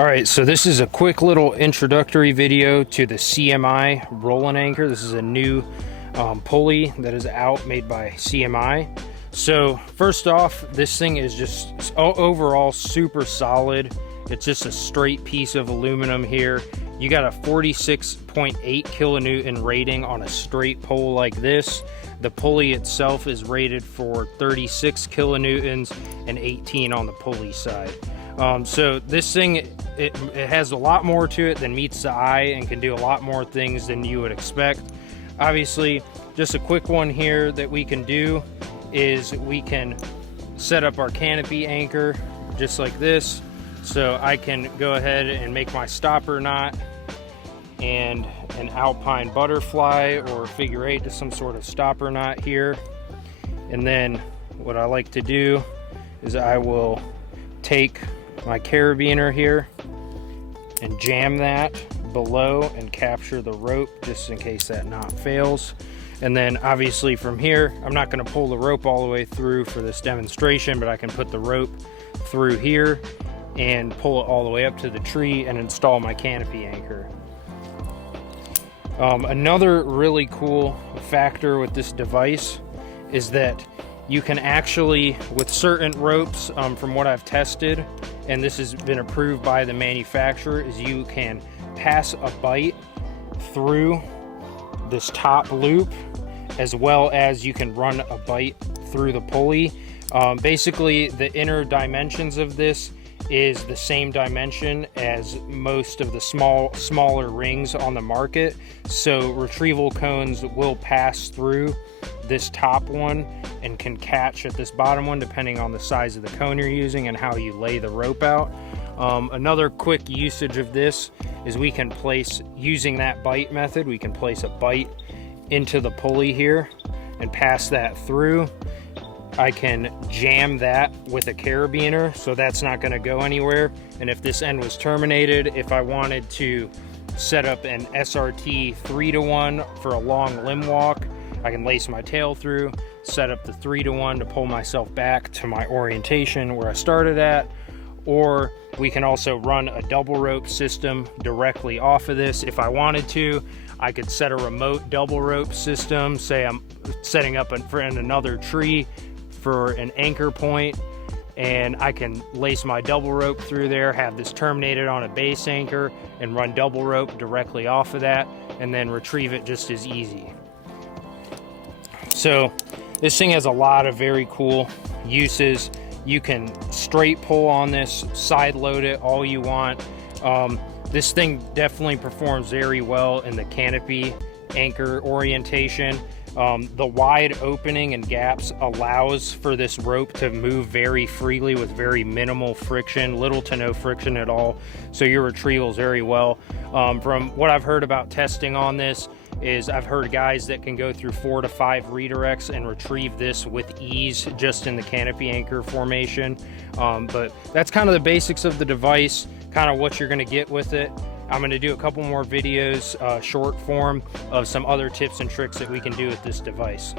All right, so this is a quick little introductory video to the CMI rolling anchor. This is a new pulley that is out, made by CMI. So first off, this thing is just overall super solid. It's just a straight piece of aluminum here. You got a 46.8 kilonewton rating on a straight pole like this. The pulley itself is rated for 36 kilonewtons and 18 on the pulley side. So this thing, it has a lot more to it than meets the eye and can do a lot more things than you would expect. Obviously, just a quick one here that we can do is we can set up our canopy anchor just like this. So I can go ahead and make my stopper knot and an alpine butterfly or figure eight, just some sort of stopper knot here. And then what I like to do is I will take my carabiner here and jam that below and capture the rope just in case that knot fails. And then obviously from here, I'm not going to pull the rope all the way through for this demonstration, but I can put the rope through here and pull it all the way up to the tree and install my canopy anchor. Another really cool factor with this device is that you can actually, with certain ropes, from what I've tested, and this has been approved by the manufacturer, is you can pass a bite through this top loop, as well as you can run a bite through the pulley. Basically, the inner dimensions of this is the same dimension as most of the smaller rings on the market. So retrieval cones will pass through this top one and can catch at this bottom one depending on the size of the cone you're using and how you lay the rope out. Another quick usage of this is we can place, using that bite method, we can place a bite into the pulley here and pass that through. I can jam that with a carabiner, so that's not going to go anywhere. And if this end was terminated, if I wanted to set up an SRT 3-to-1 for a long limb walk, I can lace my tail through, set up the 3-to-1 to pull myself back to my orientation where I started at. Or we can also run a double rope system directly off of this. If I wanted to, I could set a remote double rope system. Say I'm setting up in another tree for an anchor point, and I can lace my double rope through there, have this terminated on a base anchor, and run double rope directly off of that, and then retrieve it just as easy. So this thing has a lot of very cool uses. You can straight pull on this, side load it all you want. This thing definitely performs very well in the canopy anchor orientation. The wide opening and gaps allows for this rope to move very freely with very minimal friction, little to no friction at all. So your retrievals very well. From what I've heard about testing on this is I've heard guys that can go through 4 to 5 redirects and retrieve this with ease just in the canopy anchor formation. But that's kind of the basics of the device, kind of what you're going to get with it. I'm going to do a couple more videos, short form, of some other tips and tricks that we can do with this device.